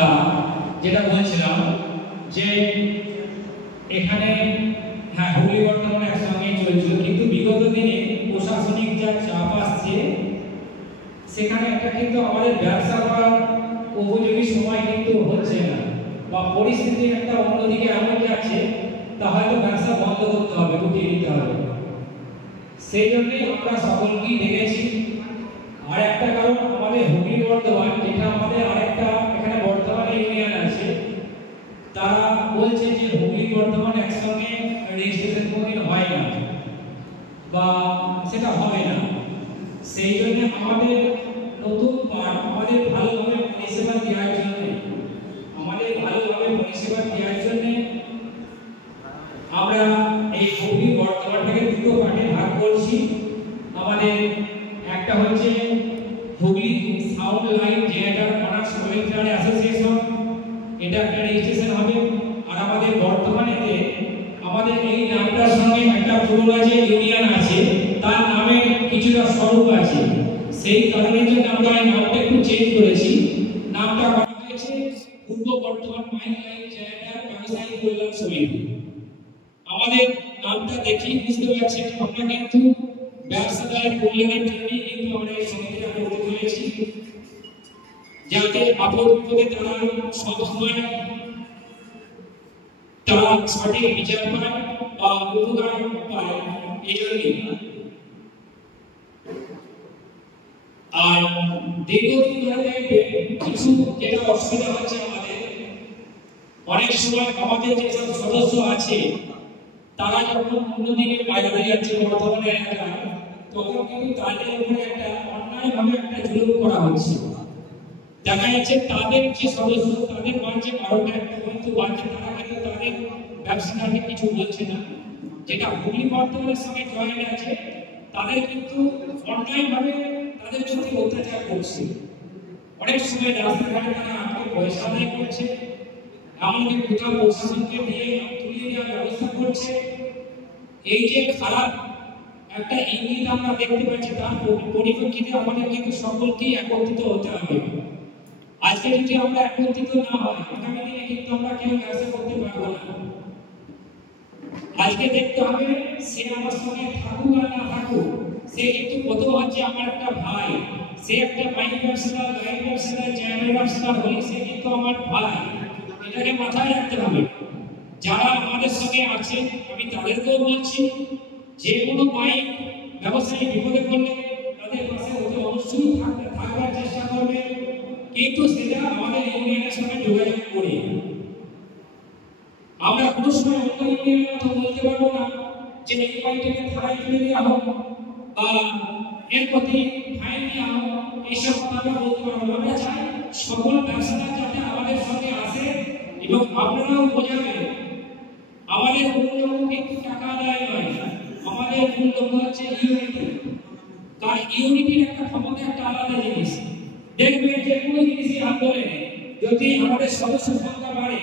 তা যেটা বলছিলাম যে এখানে হ্যাঁ হুগলি বর্তমানে একসঙ্গে চলছিল, কিন্তু বিগত দিনে প্রশাসনিক যা চাপ আসছে সেখানে একটা কিন্তু আমাদের ব্যবসা করার উপযোগী সময় কিন্তু হচ্ছে না, বা পরিস্থিতি একটা অন্যদিকে এমন যাচ্ছে তা হয়তো ব্যবসা বন্ধ করতে হবে, উঠিয়ে নিতে হবে। সেই জন্যই আমরা সকলকেই দেখেছি। আর একটা কারণ আমাদের হুগলি বর্ধমান, যেটা আমাদের আরেকটা এখানে বর্তমানে ইউনিয়ন আছে, তারা বলছে যে হুগলি বর্ধমান একসঙ্গে রেজিস্ট্রেশন কোনোদিন হয় না বা সেটা হবে না। সেই জন্য আমাদের নতুন পার্ট আমাদের ভালোভাবে পরিষেবা দেওয়ার জন্য আমরা এই হুগলি বর্তমানটাকে দুটো পার্টে ভাগ করছি। আমাদের একটা হচ্ছে Hooghly sound line generator honours welfare association, এটা একটা রেজিস্ট্রেশন হবে। আর আমাদের বর্তমানে আমাদের এই নামটার সঙ্গে একটা পুরনো যে ইউনিয়ন আছে তার নামে কিছুটা স্বরূপ আছে, সেই কারণের জন্য আমরা এই নামটা একটু চেঞ্জ করেছি। নামটা করা হয়েছে পূর্ব বর্ধমান মাইন লাইন জেনারেটর ব্যবসায়ী কল্যাণ সমিতি। আমাদের নামটা দেখেই বুঝতে পারছেন আমরা কিন্তু ব্যবসাদার কল্যাণের জন্য কিন্তু আমরা এই সমিতিটা করতে চলেছি, যাতে আপদ বিপদে তারা সবসময় তারা সঠিক বিচার পায় বা উপকার পায়, এই জন্যই। আর দীর্ঘদিন ধরে দেখবেন কিছু যেটা অসুবিধা হচ্ছে আমাদের, অনেক সময় আমাদের যেসব সদস্য আছে তারা যখন অন্যদিকে বাইরে যাচ্ছে বর্তমানে এলাকায়, তখন কিন্তু তাদের উপরে একটা অন্যায়ভাবে একটা জুলুম করা হচ্ছে। দেখা যাচ্ছে তাদের যে সদস্য তাদের বাড়ছে 12টা কিন্তু বাড়ছে, তারা কিন্তু তাদের ব্যবসাটাকে কিছু বলছে না। যেটা হুগলি বর্তমানের সঙ্গে জয়েন্ট আছে তাদের কিন্তু অন্যায়ভাবে তাদের প্রতি অত্যাচার করছে। অনেক সময় রাস্তাঘাটে তারা আটকে পয়সা আদায় করছে, এমনকি কোথাও প্রশাসনকে দিয়ে তুলিয়ে দেওয়ার ব্যবস্থা করছে। এই যে খারাপ একটা ইঙ্গিত আমরা দেখতে পাচ্ছি, তার পরিপ্রেক্ষিতে আমাদের কিন্তু সকলকেই একত্রিত হতে হবে। আজকে যদি আমরা একত্রিত না হয়, আগামী দিনে কিন্তু আমরা কেউ ব্যবসা করতে পারবো না। আজকে দেখতে হবে সে আমার সঙ্গে থাকুক আর না থাকুক, সে কিন্তু প্রথম হচ্ছে আমার একটা ভাই। সে একটা বাইক ব্যবসাদার, গাড়ি ব্যবসাদার, জায়গার ব্যবসাদার হলে সে কিন্তু আমার ভাই, এটাকে মাথায় রাখতে হবে। যারা আমাদের সঙ্গে আছে আমি তাদেরকেও বলছি, যে কোনো বাইক ব্যবসায়ী বিপদে পড়লে তাদের পাশে অতি অবশ্যই থাকবার চেষ্টা করবে, কিন্তু সেটা আমাদের ইউনিয়নের সঙ্গে যোগাযোগ করে। আমরা কোনো সময় অন্য ইউনিয়নের কথা বলতে পারবো না যে এই বাইকটাকে থানায় তুলে দেওয়া হোক বা এর প্রতি ফাইন নেওয়া হোক, এইসব কথা আমরা বলতে পারবো না। আমরা চাই সকল ব্যবসাদার যাতে আমাদের সঙ্গে আসে এবং আপনারাও বোঝাবেন আমাদের মূল লক্ষ্য কিন্তু টাকা আদায় নয়, আমাদের মূল লক্ষ্য হচ্ছে ইউনিটি। কারণ ইউনিটির একটা ক্ষমতা একটা আলাদা জিনিস। দেখবেন যে কোনো জিনিসই আন্দোলনে যদি আমাদের সদস্য সংখ্যা বাড়ে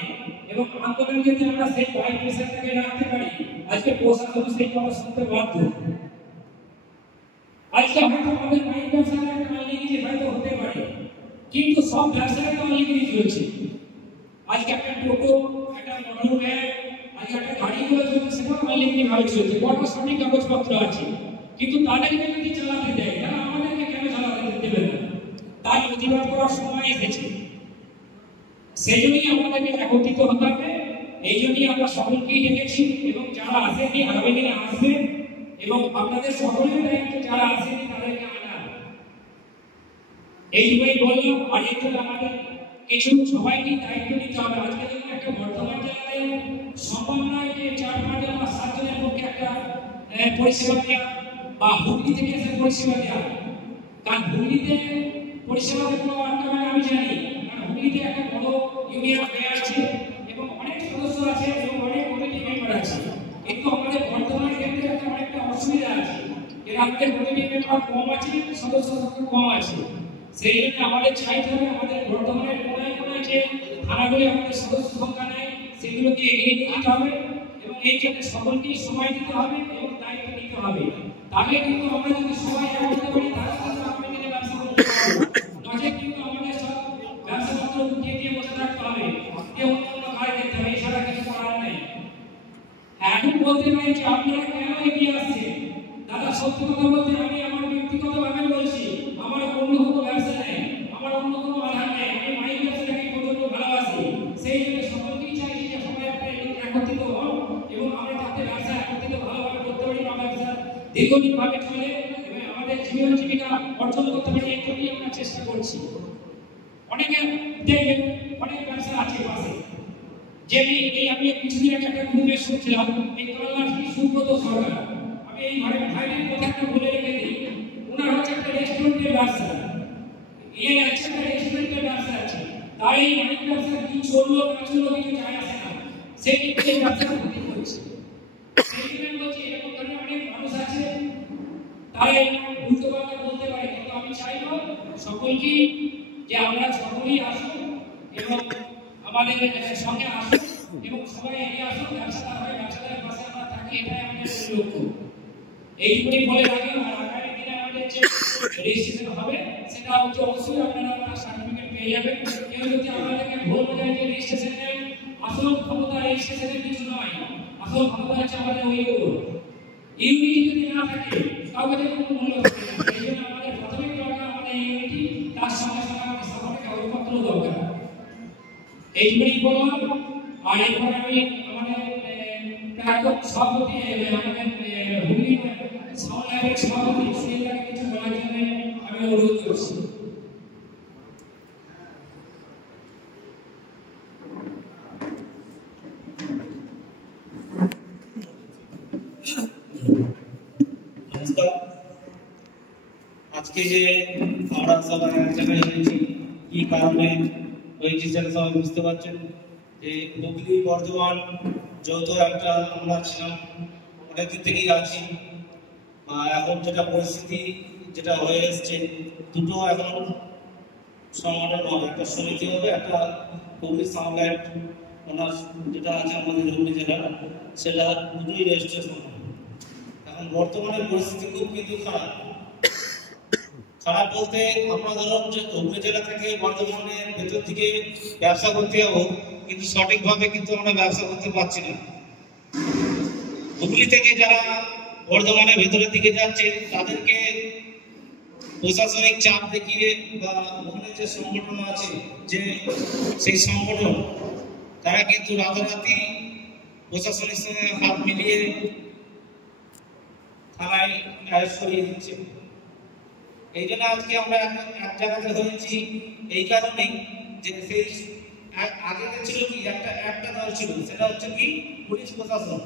এবং আন্দোলন যদি আমরা সেই হাই প্রেসারটাকে রাখতে পারি, আজকে প্রশাসন সেই কথা শুনতে বাধ্য। আজকে হয়তো আমাদের বাইক ব্যবসার একটা অনলাইনে হয়তো হতে পারে, কিন্তু সব ব্যবসায় তো অনলাইনে চলছে। আজকে একটা টোটো, একটা মোটর ভ্যান, আজকে একটা গাড়িগুলো চলছে, সেটাও অনলাইনে ভাবে চলছে। কত সঠিক কাগজপত্র আছে, কিন্তু তাদেরকে যদি চালাতে দেয়, তারা আমাদেরকে কেন চালাতে দেবে না? তাই প্রতিবাদ করার সময় এসেছে। সেই জন্যই আমাদেরকে একত্রিত হতে হবে। এই জন্যই আমরা সকলকেই ডেকেছি এবং যারা আসেনি আগামী দিনে আসবে এবং আপনাদের সকলের দায়িত্ব যারা আসেনি তাদেরকে আনা। এইটুকুই বললাম। আর এই জন্য আমাদের কিছু সবাইকে দায়িত্ব নিতে হবে। আজকে যেমন একটা বর্ধমান জেলায় সম্ভব নয় যে 4-5 জন বা 7 জনের পক্ষে একটা পরিষেবা দেওয়া বা হুগলি থেকে এসে পরিষেবা দেওয়া। কারণ হুগলিতে পরিষেবা দেওয়া আমি জানি, কারণ হুগলিতে একটা বড় ইউনিয়ন হয়ে আছে এবং অনেক সদস্য আছে এবং অনেক কমিটি মেম্বার আছে। কিন্তু আমাদের বর্তমানে ক্ষেত্রে একটা অনেকটা অসুবিধা আছে, এর আমাদের কমিটি মেম্বার কম আছে, সদস্য সংখ্যা কম আছে। সেই জন্য আমাদের চাইতে হবে আমাদের বর্তমানের কোনায় কোনায় যে থানাগুলি আমাদের সদস্য সংখ্যা নেই সেগুলোকে এগিয়ে নিয়ে যেতে হবে এবং এই জন্য সকলকেই সময় দিতে হবে এবং দায়িত্ব নিতে হবে। তাহলে কিন্তু আমরা যদি সবাই এক হতে পারি তাহলে কিন্তু আগামী দিনে ব্যবসা করতে পারবো। নচেত কিন্তু আমাদের সব ব্যবসাপত্র উঠিয়ে দিয়ে বসে থাকতে বলতে পারি যে আপনারা কেন এগিয়ে আসছেন। দাদা সত্যি কথা বলতে আমি আমার ব্যক্তিগতভাবে বলছি, আমার অন্য কোনো ব্যবসা নেই, আমার অন্য কোনো আধার নেই, আমি মাইক ব্যবসাটাকে প্রচন্ড ভালোবাসি। সেই জন্য সকলকেই চাইছি যে সবাই একটা একত্রিত হন এবং আমরা যাতে ব্যবসা একত্রিত ভালোভাবে করতে পারি, বা ব্যবসা দীর্ঘদিনভাবে চলে এবং আমাদের জীবন জীবিকা অর্জন করতে পারি, এই জন্যই আমরা চেষ্টা করছি। অনেকে দেখবেন অনেক ব্যবসা আছে পাশে, যেমনি এই আমি কিছুদিন আগে একটা গ্রুপে শুনছিলাম, এই কল্যাণ সুব্রত সরকার, আমি এই ভাইয়ের কথাটা বলে রেখে দিই, ওনার হচ্ছে একটা রেস্টুরেন্টের ব্যবসা, এই আছে একটা রেস্টুরেন্টের ব্যবসা আছে, তাই এই মালিক ব্যবসা কি চললো না চললো কিছু যায় আসে না, সেই ক্ষেত্রে ব্যবসা ক্ষতি করছে। সেই জন্য বলছি এরকম ধরনের অনেক মানুষ আছে, তারা উল্টো পাল্টা বলতে পারে, কিন্তু আমি চাইবো সকলকেই যে আমরা সকলেই আসুন এবং আমাদের সঙ্গে আসুন এবং সবাই এগিয়ে আসুন, ব্যবসাদার হয় ব্যবসাদারের পাশে আমরা থাকি, এটাই আমাদের লক্ষ্য। এইটুকুই বলে রাখি। আর আগামী দিনে আমাদের যে রেজিস্ট্রেশন হবে সেটা হচ্ছে অবশ্যই আপনারা আপনার সার্টিফিকেট পেয়ে যাবেন। কেউ যদি আপনাদেরকে ভুল বোঝায় যে রেজিস্ট্রেশনের আসল ক্ষমতা রেজিস্ট্রেশনের কিছু নয়, আসল ক্ষমতা হচ্ছে আমাদের ওইগুলো। ইউনিটি যদি না থাকে কাউকে কোনো মূল্য থাকে না। এই জন্য আমাদের প্রাথমিক দরকার আমাদের ইউনিটি, তার সঙ্গে সঙ্গে আমাদের সাপোর্টের কাগজপত্র দরকার। এইটুকুই বললাম। আর এরপর আমি আমাদের প্রাক্তন সভাপতি আমাদের হুগলি সাউন্ডের সভাপতি সুনীলদাকে কিছু বলার জন্য আমি অনুরোধ করছি। নমস্কার। আজকে যে আমরা সবাই এক জায়গায় হয়েছি, কি কারণে হয়েছি সেটা সবাই বুঝতে পারছেন। যে হুগলি বর্ধমান যৌথ একটা আমরা ছিলাম, অনেকদিন থেকেই আছি। এখন যেটা পরিস্থিতি যেটা হয়ে এসছে, দুটো এখন সংগঠন হবে, একটা সমিতি হবে, একটা হুগলি সাউন্ডলাইট ওনার যেটা আছে আমাদের হুগলি জেলার, সেটা দুটোই রেজিস্ট্রেশন হবে। এখন বর্তমানে পরিস্থিতি খুব কিন্তু খারাপ। খারাপ বলতে আমরা ধরুন যে হুগলি জেলা থেকে বর্ধমানের ভেতর থেকে ব্যবসা করতে যাবো, কিন্তু সঠিকভাবে কিন্তু আমরা ব্যবসা করতে পারছি না। হুগলি থেকে যারা বর্ধমানের ভেতরের দিকে যাচ্ছে তাদেরকে প্রশাসনিক চাপ দেখিয়ে বা ওখানে যে সংগঠন আছে, যে সেই সংগঠন তারা কিন্তু রাতারাতি প্রশাসনের সঙ্গে হাত মিলিয়ে থানায় অ্যারেস্ট করিয়ে দিচ্ছে। এই জন্য আজকে আমরা এক জায়গাতে হয়েছি এই কারণেই যে সেই আগে ছিল কি একটা দল ছিল, সেটা হচ্ছে কি পুলিশ প্রশাসন।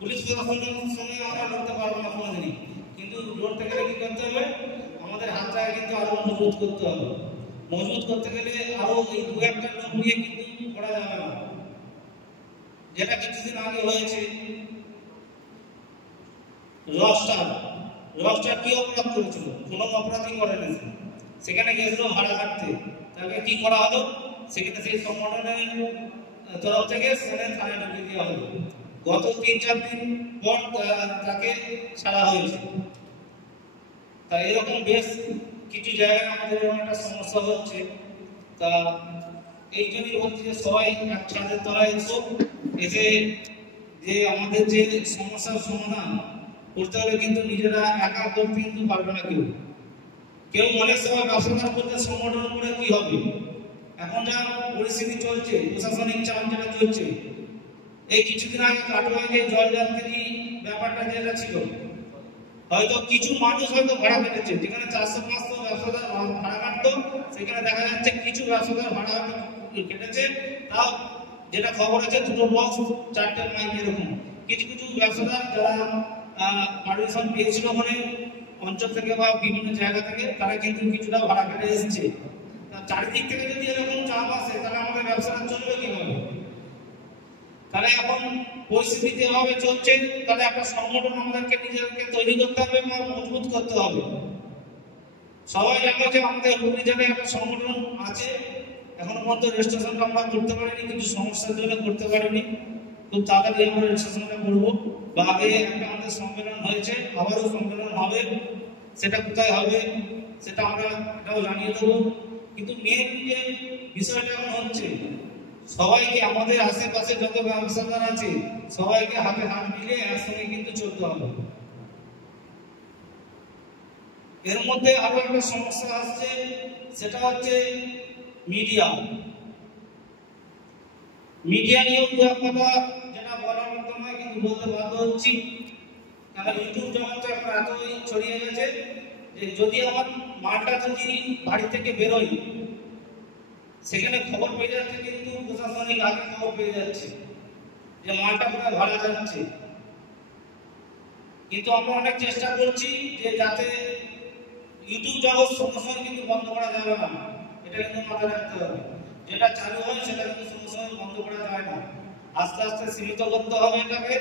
পুলিশ প্রশাসনের সঙ্গে আমরা লড়তে পারবো না কোনোদিনই, কিন্তু লড়তে গেলে কি করতে হবে, আমাদের হাতটাকে কিন্তু আরো মজবুত করতে হবে। মজবুত করতে গেলে আরো এই দু একটা লোক নিয়ে কিন্তু করা যাবে না। যেটা কিছুদিন আগে হয়েছে, রকস্টার কি অপরাধ করেছিল? কোনো অপরাধই করেনি, সেখানে গিয়েছিল ভাড়া কাটতে। তাকে কি করা হলো, সেখানে সেই সংগঠনের তরফ থেকে সেখানে থানায় ঢুকিয়ে দেওয়া হলো। গত 3-4 দিন পর তাকে ছাড়া হয়েছে। তা এরকম বেশ কিছু জায়গায় আমাদের একটা সমস্যা হচ্ছে। তা এই জন্যই বলছি যে সবাই এক ছাদের তলায় এসে যে আমাদের যে সমস্যার সমাধান করতে হলে কিন্তু নিজেরা একা করতে কিন্তু পারবে না কেউ অনেক সময় ব্যবসাদার করতে সংগঠন করে কি হবে। এখন যা পরিস্থিতি চলছে, প্রশাসনিক চাপ যেটা চলছে, এই কিছুদিন আগে কাটোয়ায় যে জলযাত্রী ব্যাপারটা যেটা ছিল, হয়তো কিছু মানুষ হয়তো ভাড়া কেটেছে, যেখানে 400-500 ব্যবসাদার ভাড়া কাটতো, সেখানে দেখা যাচ্ছে কিছু ব্যবসাদার ভাড়া হয়তো কেটেছে। তাও যেটা খবর আছে, 2টো বক্স 4টে মাইক এরকম। কিছু কিছু ব্যবসাদার যারা পারমিশন পেয়েছিল মানে অঞ্চল থেকে বা বিভিন্ন জায়গা থেকে, তারা কিন্তু কিছুটা ভাড়া কেটে এসেছে। চারিদিক থেকে যদি এরকম চাপ আসে, তাহলে আমাদের ব্যবসাটা চলবে কিভাবে? তাহলে এখন পরিস্থিতি যেভাবে চলছে, তাহলে একটা সংগঠন আমাদেরকে নিজেদেরকে তৈরি করতে হবে বা মজবুত করতে হবে। সবাই জানে যে আমাদের হুগলি জেলায় একটা সংগঠন আছে, এখনো পর্যন্ত রেজিস্ট্রেশনটা আমরা করতে পারিনি, কিছু সমস্যার জন্য করতে পারিনি। খুব তাড়াতাড়ি আমরা রেজিস্ট্রেশনটা করবো। বা আগে একটা আমাদের সম্মেলন হয়েছে, আবারও সম্মেলন হবে, সেটা কোথায় হবে সেটা আমরা এটাও জানিয়ে দেবো। কিন্তু মেন যে বিষয়টা এখন হচ্ছে, সবাইকে আমাদের আশেপাশে যত ব্যবসাদার আছে সবাইকে হাতে হাত মিলিয়ে একসঙ্গে কিন্তু চলতে হবে। এর মধ্যে আরো একটা সমস্যা আসছে, সেটা হচ্ছে মিডিয়া। মিডিয়া নিয়েও দু এক কথা যেটা বলার মতো নয়, কিন্তু বলতে বাধ্য হচ্ছি, কারণ ইউটিউব জগৎটা এতই ছড়িয়ে গেছে যে যদি আমার মালটা যদি বাড়ি থেকে বেরোয় সেখানে খবর পেয়ে যাচ্ছে, কিন্তু প্রশাসনিক আগে খবর পেয়ে যাচ্ছে যে মালটা কোথায় ভাড়া যাচ্ছে। কিন্তু আমরা অনেক চেষ্টা করছি যে যাতে ইউটিউব জগৎ সঙ্গে সঙ্গে কিন্তু বন্ধ করা যাবে না, এটা কিন্তু মাথায় রাখতে হবে। যেটা চালু হয় সেটা কিন্তু সঙ্গে সঙ্গে বন্ধ করা যায় না, আস্তে আস্তে সীমিত করতে হবে এটাকে।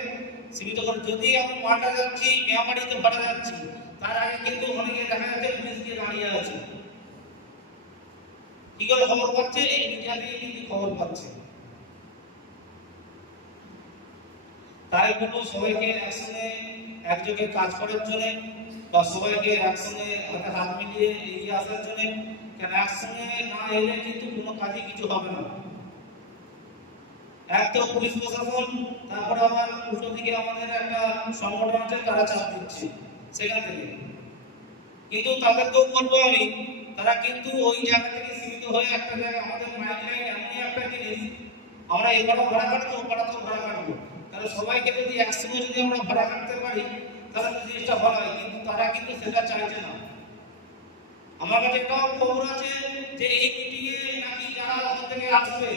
সীমিত করে যদি আমি মালটা যাচ্ছি মেয়ামারিতে ভাড়া যাচ্ছি, তার আগে কিন্তু অনেকে দেখা যাচ্ছে পুলিশ গিয়ে দাঁড়িয়ে আছে। কি করে খবর পাচ্ছে? এই মিডিয়া থেকে কিন্তু খবর পাচ্ছে। তাই বলবো সবাইকে একসঙ্গে একযোগে কাজ করার জন্য, বা সবাইকে একসঙ্গে হাতে হাত মিলিয়ে এগিয়ে আসার জন্য। কেন একসঙ্গে না এলে কিন্তু কোনো কাজই কিছু হবে না। এক তো পুলিশ প্রশাসন, তারপরে আবার উল্টো দিকে আমাদের একটা সংগঠন আছে তারা চাপ দিচ্ছে সেখান থেকে। কিন্তু তাদেরকেও বলবো আমি, তারা কিন্তু ওই জায়গা থেকে সীমিত হয়ে একটা জায়গায় আমাদের মাইন্ড লাইন এমনই একটা জিনিস, আমরা এবারও ভাড়া কাটবো ওপাড়াতেও ভাড়া কাটবো, তাহলে সবাইকে যদি একসঙ্গে যদি আমরা ভাড়া কাটতে পারি তাহলে তো জিনিসটা ভালো হয়। কিন্তু তারা কিন্তু সেটা চাইছে না। আমার কাছে একটা খবর আছে যে এই মিটিংয়ে নাকি যারা ওখান থেকে আসবে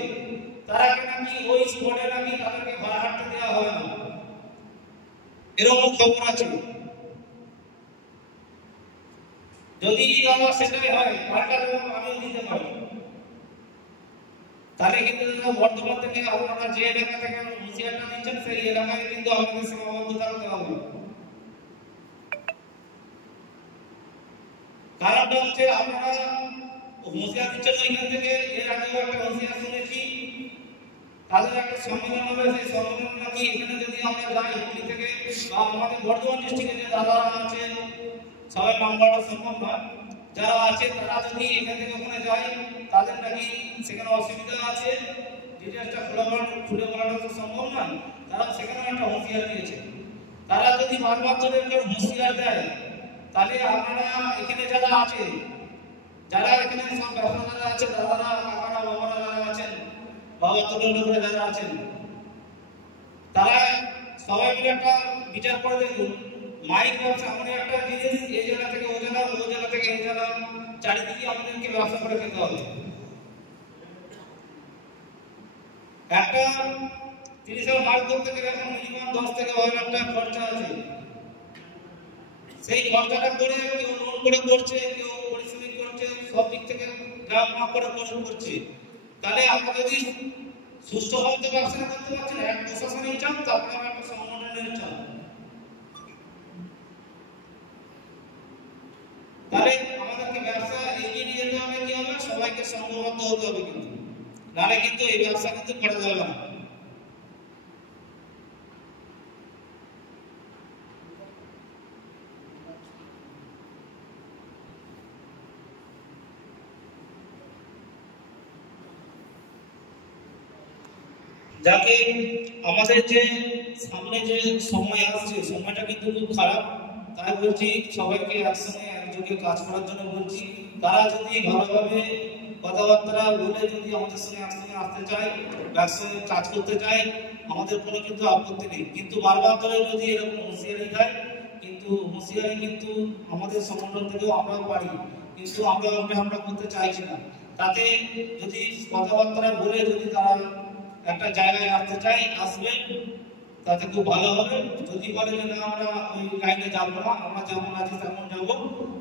তারা নাকি ওই স্পটে নাকি তাদেরকে ভাড়া কাটতে দেওয়া হবে না, এরকম খবর আছে। যদি আমার সেটাই হয় ভাড়াটা যেমন আমিও দিতে পারি, তাহলে কিন্তু বর্তমান থেকে আপনারা যে এলাকা থেকে হুঁশিয়ারটা নিচ্ছেন সেই এলাকায় কিন্তু আমাদের সীমাবদ্ধ থাকতে হবে। কারণটা হচ্ছে আপনারা হুঁশিয়ার দিচ্ছেন ওইখান থেকে, এর আগেও একটা হুঁশিয়ার শুনেছি তাদের একটা সম্মেলন হবে, সেই সম্মেলন নাকি এখানে যদি আমরা যাই হুগলি থেকে বা আমাদের বর্ধমান ডিস্ট্রিক্টে যে দাদারা আছে, সবাই নাম্বারটা সম্ভব না, যারা আছে তারা যদি এখান থেকে ওখানে যায় তাদের নাকি সেখানে অসুবিধা আছে, ডিটেলসটা খুলে বলাটা তো সম্ভব না। তারা সেখানে একটা হুঁশিয়ার দিয়েছে। তারা যদি বারবার ধরে একটা হুঁশিয়ার দেয় তাহলে আপনারা এখানে যারা আছে, যারা এখানে সব ব্যবসাদাররা আছে, দাদারা কাকারা বাবারা যারা আছেন, বাবা তরুণরা যারা আছেন, তারা সবাই মিলে একটা বিচার করে দেখুন। মাইক ব্যবসা এমন একটা জিনিস, এই জায়গা থেকে ওই জায়গা, ওই জায়গা থেকে এই জায়গা, চারিদিকে আমাদেরকে ব্যবসা করে খেতে হবে। একটা 30 মাল করতে গেলে এখন মিনিমাম 10 থেকে 12 লাখ টাকা খরচা আছে। সেই খরচাটা করে কেউ লোন করে করছে, কেউ পরিশ্রমিক করছে, সব দিক থেকে গ্রাম মাপ করে করছে। তাহলে আমরা যদি সুষ্ঠুভাবে ব্যবসা করতে পারছি না, এক প্রশাসনিক চাপ, তারপরে একটা সংগঠনের চাপ, তাহলে আমাদেরকে ব্যবসা এগিয়ে নিয়ে যেতে হবে। কি হবে? সবাইকে সংঘবদ্ধ হতে হবে, কিন্তু নাহলে কিন্তু এই ব্যবসা কিন্তু করা যাবে না। যাকে আমাদের যে সামনে যে সময় আসছে, সময়টা কিন্তু খুব খারাপ। তাই বলছি সবাইকে একসঙ্গে একযোগে কাজ করার জন্য বলছি। তারা যদি ভালোভাবে কথাবার্তা বলে যদি আমাদের সঙ্গে একসঙ্গে আসতে চায়, একসঙ্গে কাজ করতে চায়, আমাদের কোনো কিন্তু আপত্তি নেই। কিন্তু বারবার ধরে যদি এরকম হুঁশিয়ারি দেয়, কিন্তু হুঁশিয়ারি কিন্তু আমাদের সংগঠন থেকেও আমরাও পারি, কিন্তু আমরা করতে চাইছি না। তাতে যদি কথাবার্তা বলে যদি তারা একটা জায়গায় আসতে চাই, আসবে, তাতে খুব ভালো হবে। যদি বলে যে না আমরা ওই লাইনে যাবো না, আমরা যেমন আছি তেমন যাবো,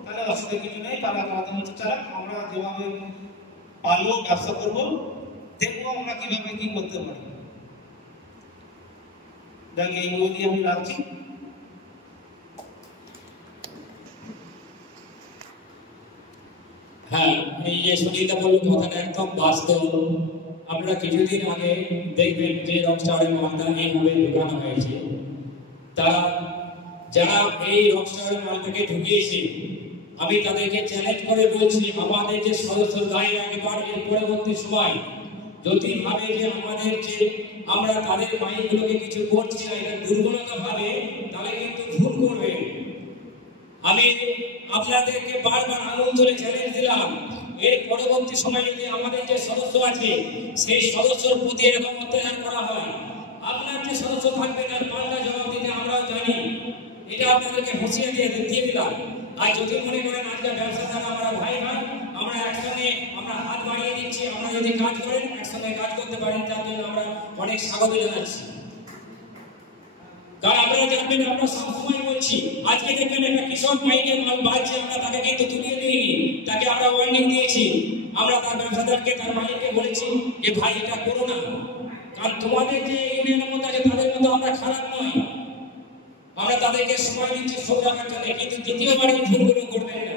তাহলে অসুবিধা কিছু নেই। তারা তাদের মতো চালাক, আমরা যেভাবে পারবো ব্যবসা করবো, দেখবো আমরা কিভাবে কি করতে পারি। দেখ এই বই দিয়ে আমি রাখছি। হ্যাঁ, এই যে সুনীতা বলল কথাটা একদম বাস্তব। আপনারা কিছুদিন আগে দেখবেন যে রকস্টারের মালটা এইভাবে ঢুকানো হয়েছে। তারা যারা এই রকস্টারের মালটাকে ঢুকিয়েছে, আমি তাদেরকে চ্যালেঞ্জ করে বলছি, আমাদের যে সদস্য গায়ে একবার এর পরবর্তী সময় যদি ভাবে যে আমাদের যে আমরা তাদের মাইকগুলোকে কিছু করছি না, এটা দুর্বলতা ভাবে, তাহলে কিন্তু ভুল করবে। আমি আপনাদেরকে বারবার আঙুল ধরে চ্যালেঞ্জ দিলাম, এর পরবর্তী সময়ে যদি আমাদের যে সদস্য আছে সেই সদস্যর প্রতি এরকম অত্যাচার করা হয়, আপনার যে সদস্য থাকবে তার পাল্টা জবাব দিতে আমরাও জানি। এটা আপনাদেরকে হুঁশিয়ারি দিয়ে দিলাম। আর যদি মনে করেন আজকে ব্যবসাদার আমরা ভাই ভাই, আমরা একসঙ্গে আমরা হাত বাড়িয়ে দিচ্ছি, আমরা যদি কাজ করেন একসঙ্গে কাজ করতে পারেন, তার জন্য আমরা অনেক স্বাগত জানাচ্ছি। কারণ আপনারা জানবেন, আমরা সবসময় বলছি, আজকে দেখবেন একটা কৃষক মাইকে মাল বাজছে, আমরা তাকে কিন্তু তুলিয়ে দিইনি, তাকে আমরা ওয়ার্নিং দিয়েছি। আমরা তার ব্যবসাদারকে তার মালিককে বলেছি যে ভাই এটা করো না, কারণ তোমাদের যে ইউনিয়নের মধ্যে আছে তাদের মতো আমরা খারাপ নয়, আমরা তাদেরকে সময় দিচ্ছি সব রাখার জন্য, কিন্তু দ্বিতীয়বার এই ভুলগুলো করবেন না।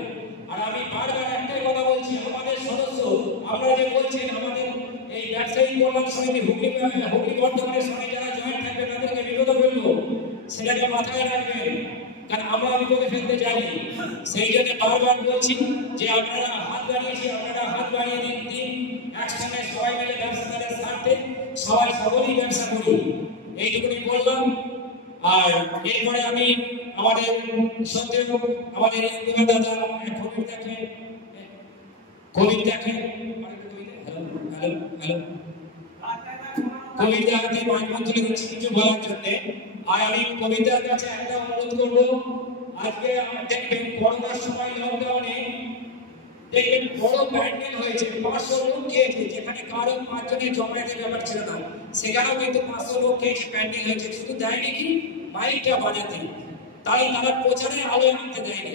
আর আমি বারবার একটাই কথা বলছি, আমাদের সদস্য আপনারা যে বলছেন আমাদের এই ব্যবসায়ী কল্যাণ সমিতি হুগলি বর্ধমানের সঙ্গে যারা জয়েন্ট থাকবে তাদেরকে বিপদে ফেলবো, সেটাকে মাথায় রাখবেন, কারণ আমরা বিপদে ফেলতে জানি। সেই জন্য বারবার বলছি যে আপনারা হাত বাড়িয়েছি, আপনারা হাত বাড়িয়ে দিন, একসঙ্গে সবাই মিলে ব্যবসাদারের স্বার্থে সবাই সকলেই ব্যবসা করি, এইটুকুনি বললাম। আর এরপরে আমি আমাদের সত্যি আমাদের দাদা কবিতাকে কবিতা হাতে মাইক্রোফোন তুলে দিচ্ছি কিছু বলার জন্য। আর আমি কবিতার কাছে একটা অনুরোধ করবো, আজকে দেখবেন করোনার সময় লকডাউনে দেখবেন বড় প্যান্ডেল হয়েছে, 500 লোক খেয়েছে, যেখানে কারো 5 জনের জমায়েতের ব্যাপার ছিল না, সেখানেও কিন্তু 500 লোক খেয়েছে, প্যান্ডেল হয়েছে, শুধু দেয়নি কি মাইকটা বাজাতে, তাই তারা প্রচারে আলোয় আনতে দেয়নি।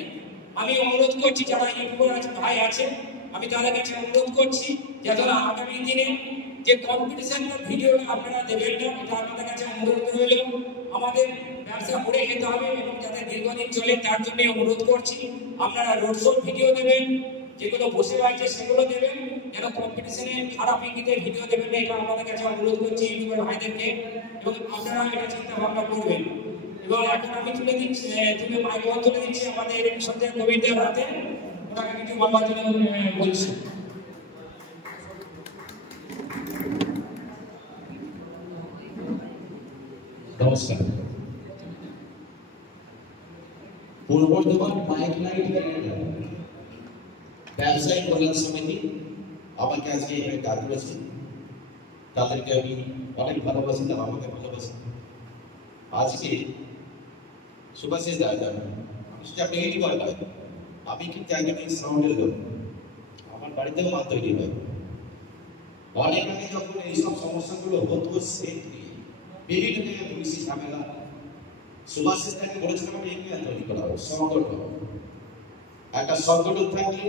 আমি অনুরোধ করছি যারা ইউটিউবার ভাই আছে, আমি তাদের কাছে অনুরোধ করছি যাতে আগামী দিনে যে কম্পিটিশনটা ভিডিওটা আপনারা দেবেন না, এটা আপনাদের কাছে অনুরোধ রইল। আমাদের ব্যবসা করে খেতে হবে এবং যাতে দীর্ঘদিন চলে তার জন্য অনুরোধ করছি, আপনারা রোড শো ভিডিও দেবেন, যেগুলো বসে আছে সেগুলো দেবেন, যেন কম্পিটিশনে খারাপ ইঙ্গিতে ভিডিও দেবেন না, এটা আপনাদের কাছে অনুরোধ করছি ইউটিউবার ভাইদেরকে, এবং আপনারা এটা চিন্তা ভাবনা করবেন। এবং এখন আমি তুলে মাইক্রোফোন তুলে দিচ্ছি আমাদের সন্ধ্যা কবিতার হাতে, ওনাকে কিছু বলার জন্য বলছি। নমস্কার। পূর্ব বর্ধমান বাইক লাইট ব্যবসায়ী কল্যাণ সমিতি আমাকে আজকে এখানে ডাক করেছে, তাদেরকে আমি অনেক ভালোবাসি, তারা আমাকে ভালোবাসি। আজকে সুভাষিস দাদা সেটা নেগেটিভ হয়, আমি কিন্তু একজন সাউন্ডের লোক, আমার বাড়িতেও মাল তৈরি হয়। অনেক আগে যখন এইসব সমস্যাগুলো হতো সে বিভিন্ন জায়গায় পুলিশি ঝামেলা, সুভাষিস দাকে বলেছিলাম একটা ইউনিয়ন তৈরি করা হবে, সংগঠন, একটা সংগঠন থাকলে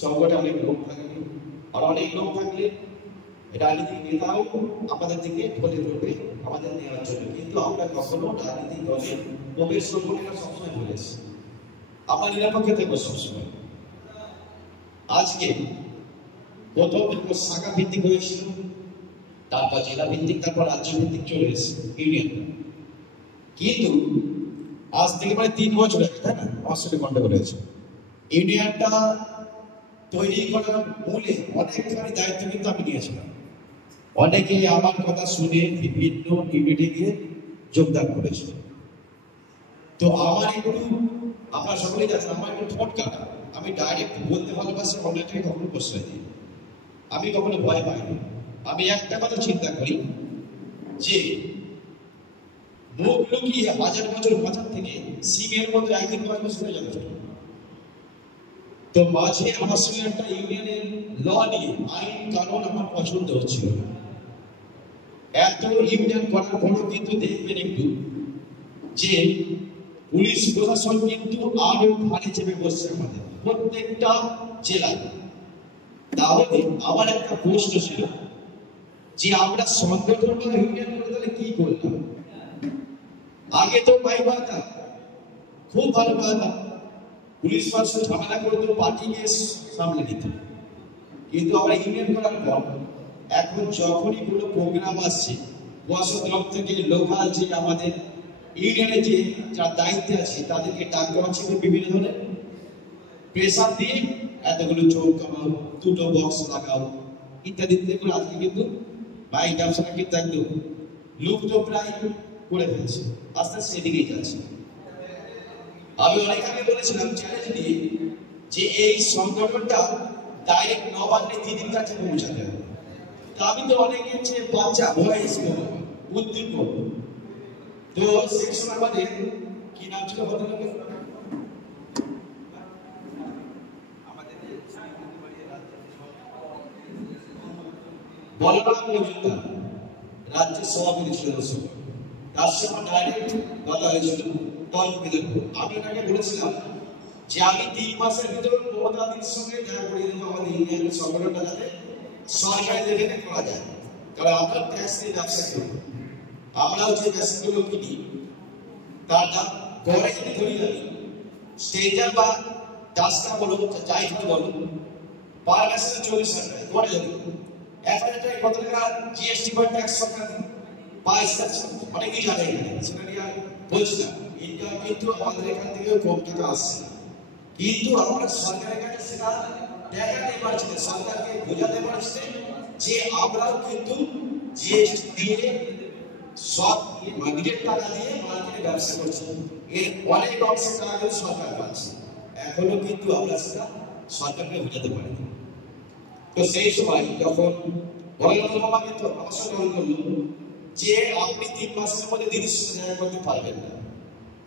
সংগঠনে অনেক লোক থাকবে, আর অনেক লোক থাকলে রাজনীতিক নেতাও আমাদের দিকে বলে ধরবে আমাদের নেওয়ার জন্য। কিন্তু আমরা কখনো রাজনীতিক দলে প্রবেশ করবো না, সবসময় বলেছি আমরা নিরাপক্ষে থাকবো সবসময়। আজকে প্রথম শাখা ভিত্তিক হয়েছিল, তারপর জেলা ভিত্তিক, তারপর রাজ্য ভিত্তিক চলে এসেছে ইউনিয়ন। কিন্তু আজ থেকে প্রায় 3 বছর আগে, তাই না, আমার সাথে গন্ডগোল হয়েছে। ইউনিয়নটা তৈরি করার মূলে অনেকখানি দায়িত্ব কিন্তু আমি নিয়েছিলাম। অনেকে আমার কথা শুনে বিভিন্ন ইউনিটে গিয়ে যোগদান করেছিল। তো আমার একটু, আপনারা সকলেই জানেন আমার একটু ঠোঁট কাটা, আমি ডাইরেক্ট বলতে ভালোবাসি, অনেকটাই কখনো প্রশ্রয় দিই, আমি কখনো ভয় পাইনি। আমি একটা কথা চিন্তা করি যে মুখ লুকিয়ে 1000 বছর বাঁচার থেকে সিংহের মতো একদিন বাঁচবে শুনে যথেষ্ট। তো মাঝে আমার সঙ্গে একটা ইউনিয়নের ল নিয়ে আইন কানুন আমার পছন্দ হচ্ছিল না। এত ইউনিয়ন করার পরও কিন্তু দেখবেন একটু যে পুলিশ প্রশাসন কিন্তু আরো ভারী চেপে বসছে আমাদের প্রত্যেকটা জেলায়। তাহলে আমার একটা প্রশ্ন ছিল যে আমরা সংগঠন বা ইউনিয়ন করে তাহলে কি করলাম? আগে তো পাই পাতা খুব ভালো পাতা, পুলিশ প্রশাসন ঝামেলা করতো, পার্টি কেস সামলে নিত। কিন্তু আমরা ইউনিয়ন করার পর এখন যখনই কোনো প্রোগ্রাম আসছে, প্রশাসন তরফ থেকে লোকাল যে আমাদের ইউনিয়নে যে যারা দায়িত্বে আছে তাদেরকে ডাক দেওয়া হচ্ছে বিভিন্ন ধরনের প্রেসার দিয়ে, এতগুলো চৌক কামাও, দুটো বক্স লাগাও ইত্যাদি। দেখুন আজকে কিন্তু বাইক ব্যবসাটা কিন্তু একদম লুপ্ত প্রায় করে ফেলছে, আস্তে আস্তে সেদিকেই যাচ্ছে। আমি অনেক আগে বলেছিলাম চ্যালেঞ্জ নিয়ে যে এই সংগঠনটা ডাইরেক্ট নবান্নে দিদির কাছে পৌঁছাতে হবে। তা আমি তো অনেকে হচ্ছে বাচ্চা ভয়েস উদ্দীপ, তো সেই সময় আমাদের কি নাম ছিল ভদ্রলোকের, বলরাম মজুমদার রাজ্যের সভাপতি ছিল, তার সঙ্গে ডাইরেক্ট কথা হয়েছিল তর্ক বিতর্ক। আমি ওনাকে বলেছিলাম যে আমি 3 মাসের ভিতরে মমতাদির সঙ্গে দেখা করিয়ে দেবো আমাদের ইন্ডিয়ান সংগঠনটা যাতে সরকারি লেভেলে করা যায়, কারণ আমরা ট্যাক্স দিয়ে ব্যবসা করি, আমরাও যে ব্যবসাগুলো কিনি তার দাম গড়ে যদি ধরি যাবে স্টেজার বা ডাস্টা বলো যাই কিছু বলো পার মাসে 40 টাকা গড়ে যাবে। 1000 টাকা কত টাকা জিএসটি বা ট্যাক্স সরকার পায়, অনেকেই জানে সেটা নিয়ে বলছি না। ইনকাম কিন্তু আমাদের এখান থেকে কম টাকা আসছে না, কিন্তু আমরা সরকারের কাছে সেটা দেখাতে পারছি না, সরকারকে বোঝাতে পারছি না যে আমরাও কিন্তু জিএসটি দিয়ে সব নিজের টাকা দিয়ে মার্কেটে ব্যবসা করছি, এর অনেক অংশের টাকা কিন্তু সরকার পাচ্ছে, এখনো কিন্তু আমরা সেটা সরকারকে বোঝাতে পারি। তো সেই সময় যখন বলরাম মামা কিন্তু আমার সঙ্গে বলল যে আপনি 3 মাসের মধ্যে দিদির সাথে দেখা করতে পারবেন না,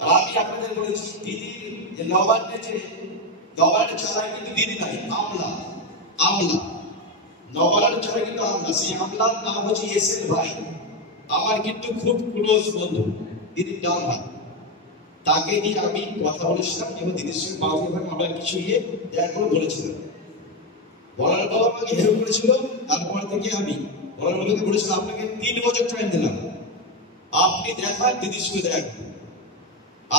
আর আমি আপনাদের বলেছি দিদির যে নবান্নে যে নবান্নে ছাড়া কিন্তু দিদি নাই, আমলা আমলা নবান্নে ছাড়া কিন্তু আমলা, সেই আমলার নাম হচ্ছে এসএল ভাই, আমার কিন্তু খুব ক্লোজ বন্ধু, দিদির নাম ভাই, তাকে নিয়ে আমি কথা বলেছিলাম এবং দিদির সঙ্গে বাবু ভাই আমরা কিছু দেখা করে বলেছিলাম। বলার পর আমাকে হেল্প করেছিল, তারপর থেকে আমি বলার বাবাকে বলেছিলাম আপনাকে 3 বছর টাইম দিলাম, আপনি দেখান দিদির সঙ্গে দেখা।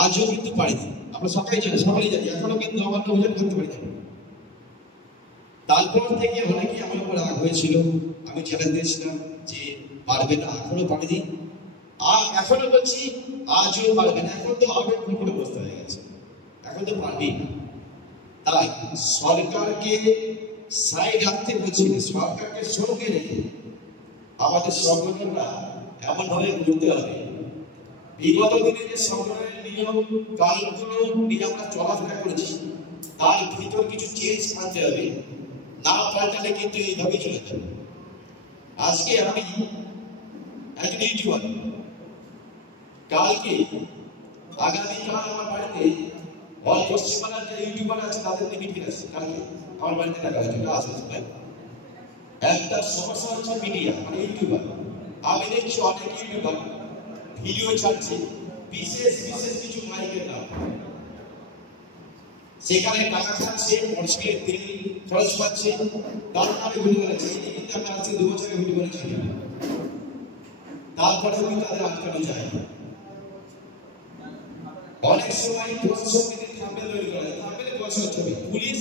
আজও কিন্তু পারিনি, আমরা সবাই জানি এখনো কিন্তু নবান্ন অভিযান করতে পারি না। তারপর থেকে অনেকেই আমার উপর রাগ হয়েছিল, আমি চ্যালেঞ্জ দিয়েছিলাম যে পারবে না, এখনো পারিনি, আর এখনো বলছি আজও পারবে না, এখন তো আবেগ পুরো অবস্থা হয়ে গেছে, এখন তো পারবেই না। তাই সরকারকে সাইড রাখতে বলছি, সরকারকে সঙ্গে রেখে আমাদের সংগঠনটা এমন ভাবে করতে হবে, বিগত দিনে যে সংগঠনের নিয়ম কানুনগুলো নিয়ে আমরা চলাফেরা করেছি তার ভিতর কিছু চেঞ্জ আনতে হবে, না পাল্টালে কিন্তু এইভাবেই চলে যাবে। আজকে আমি একজন ইউটিউবার, কালকে আগামীকাল আমার বাড়িতে অল পশ্চিমবাংলার যে ইউটিউবার আছে তাদের নিয়ে মিটিং আছে, কালকে আমার বাড়িতে টাকা হয়েছে আসবে। একটা সমস্যা হচ্ছে মিডিয়া মানে ইউটিউবার, আমি দেখছি অনেক ইউটিউবার ভিডিও ছাড়ছে বিশেষ বিশেষ কিছু মাইকের নাম, সেখানে টাকা খাচ্ছে, পরিষ্কার তেল খরচ পাচ্ছে, তার নামে ভিডিও করেছে। এই কিন্তু আমি আজকে 2 বছর আগে ভিডিও করেছি, তারপরে কিন্তু তাদের আটকানো যায়। অনেক সময় প্রশাসন কিন্তু থাম্বনেল তৈরি করে, থাম্বনেলে প্রশাসন ছবি, পুলিশ